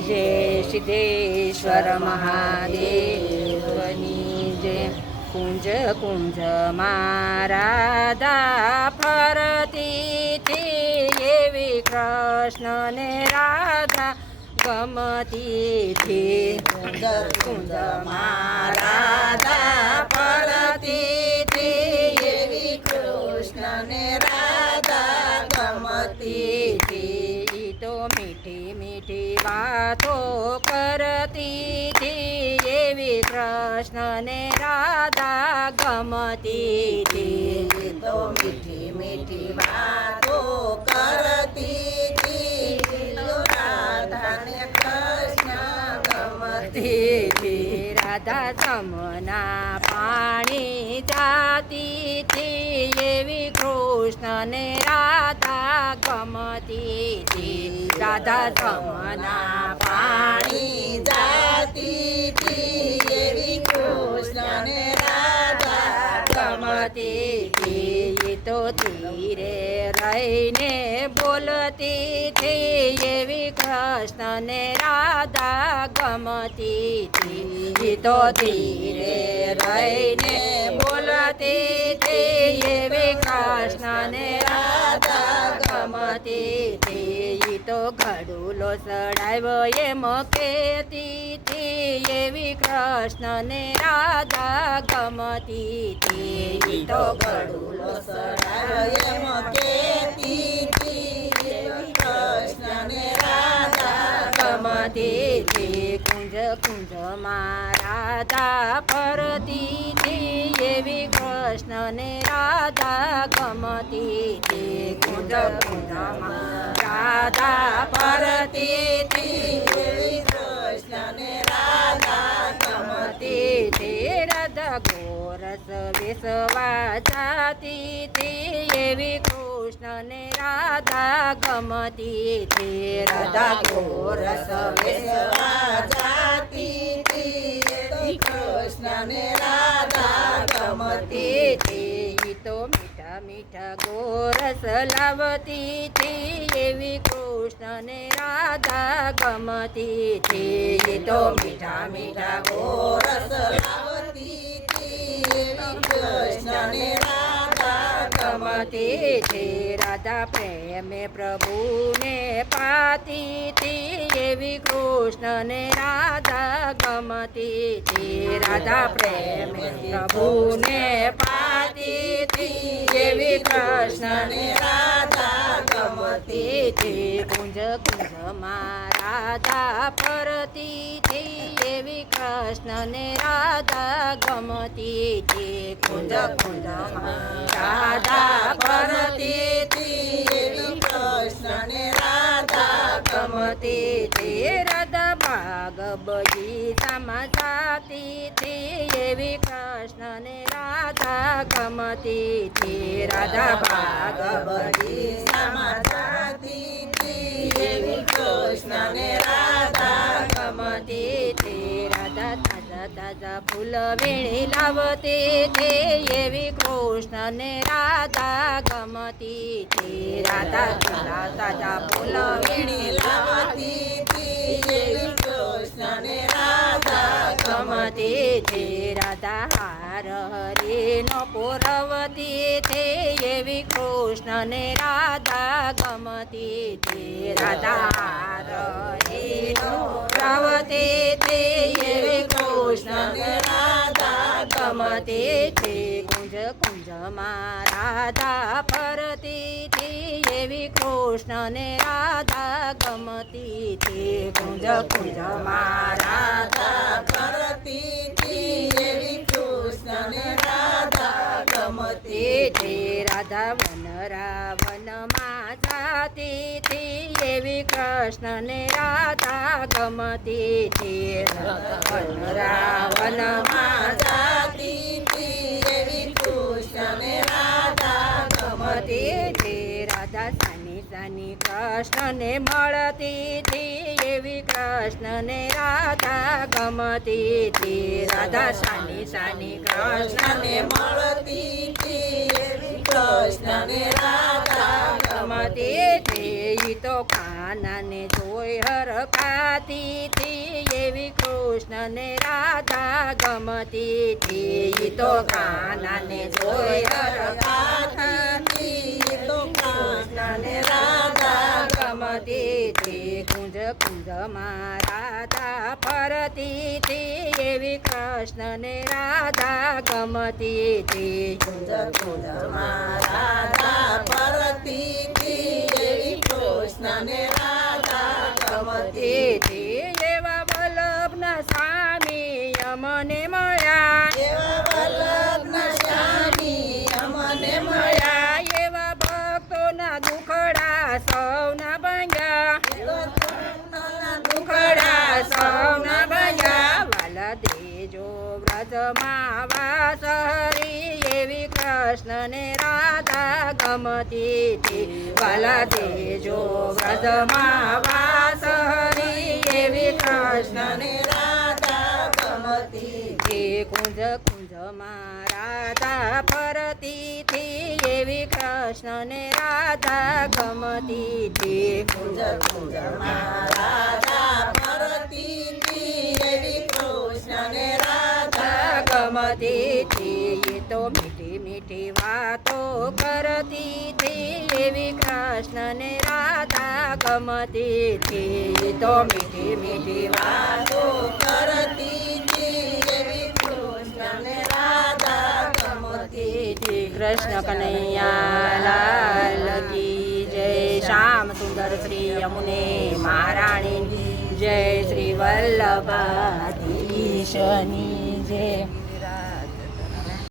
जय सिद्धेश्वर महादेवनी जय। कुंज कुंज माराधा फरती थी एवी कृष्ण ने राधा गमती थी। कुंज कुंज माराधा फरती थी एवी कृष्ण ने राधा गमती थी। तो मीठी मीठी बातों करती थी एवी कृष्ण ने राधा गमती थी। तो मीठी मीठी बातों करती थी राधा ने कृष्ण गमती थी। राधा जमुना पानी जाती थी एवी कृष्ण ने राधा गमती थी। राधा जमुना पानी जाती थी एवी कृष्ण ने राधा गमती थी। तो धीरे रहीने बोलती थी एवी कृष्ण ने राधा गमती थी। तो धीरे रहीने बोलती थी एवी कृष्ण ने राधा गमती थी। तो घड़ूलो चढ़ाव्यो एम कहेती थी एवी कृष्ण ने राधा गमती थी। तो घड़ूलो चढ़ाव्यो एम कहेती थी एवी कृष्ण ने राधा गमती थी। कुंज कुंज मां राधा फरती थी एवी कृष्ण ने राधा गमती थी। कुंज कुंज मां राधा फरती थी एवी कृष्ण ने राधा गमती थी। राधा गोरस विसवा जाती थी एवी कृष्ण ने राधा गमती थी। राधा गोरस विसवा जाती थी एवी कृष्ण ने राधा गमती थी। तो मीठा मीठा गोरस लावती थी एवी कृष्ण ने राधा गमती थी। तो मीठा मीठा गोरस लावती थी एवी कृष्ण ने राधा गमती थी। राधा प्रेम प्रभु ने पाती थी एवी कृष्ण ने राधा गमती थी। राधा प्रेम प्रभु ने पाती थी एवी कृष्ण ने राधा गमती थी। कुंज कुंज मां राधा फरती थी एवी कृष्ण ने राधा गमती थी। कुंज कुंज मां राधा फरती थी एवी कृष्ण ने राधा गमती थी। राधा बाग बगीचाમાં जाती थी एवी कृष्ण ने राधा गमती थी। राधा बाग बगीचाમાં जाती थी एवी कृष्ण ने राधा गमती थी। राधा ताजा ताजा फूल वीणी लावती थी एवी कृष्ण ने राधा गमती थी। राधा ताजा ताजा फूल वीणी लावती थी एवी कृष्ण ने राधा गमती थी। राधा हार हरिनो पुरवती थी एवी कृष्ण ने राधा गमती थी। राधा हार हरिनो पुरवती थी एवी कृष्ण ने राधा गमती थी। कुंज कुंज मां राधा फरती थी एवी कृष्ण ने राधा गमती थी। कुंज कुंज मां राधा फरती थी एवी कृष्ण ने राधा गमती थी। राधा वन रावण मां जाती थी एवी कृष्ण ने राधा गमती थी। वन रावण मां जाती थी एवी कृष्ण ने राधा गमती थी। राधा सानी सानी कृष्ण ने મળતી थी एवी कृष्ण ने राधा गमती थी। राधा सानी सानी कृष्ण ने મળતી थी एवी कृष्ण ने राधा गमती તો કાનાને જોઈ હરખાતી થી એવી કૃષ્ણને રાધા ગમતી થી તો કાનાને જોઈ હરખાતી તો કૃષ્ણને રાધા ગમતી થી કુંજ કુંજમાં રાધા ફરતી થી એવી કૃષ્ણને રાધા ગમતી થી કુંજ કુંજમાં રાધા ફરતી થી એવી કૃષ્ણને રાધા ગમતી થી એવા વલ્લભના સ્વામી અમને મળ્યા એવા વલ્લભના સ્વામી અમને મળ્યા એવા ભક્તોના દુખડા સૌના ભાંગ્યા દુખડા સૌના ભાંગ્યા વાલા દેજો વ્રજમાં વાસ હરી એવી કૃષ્ણને રાધા ગમતી થી વાલા દેજો વ્રજમાં વાસ હરી એવી કૃષ્ણને રાધા ગમતી થી કુંજ કુંજમાં રાધા ફરતી થી એવી કૃષ્ણને રાધા ગમતી થી કુંજ કુંજમાં રાધા ફરતી થી એવી કૃષ્ણને રાધા ગમતી થી તો મીઠી મીઠી વાતો કરતી થી એવી કૃષ્ણને રાધા ગમતી થી તો મીઠી મીઠી વાતો કરતી થી એવી કૃષ્ણને રાધા ગમતી થી કૃષ્ણ કનૈયા લાલ કી જય શ્યામ સુંદર શ્રી યમુને મહારાણી જય શ્રી વલ્લભાધીશની જય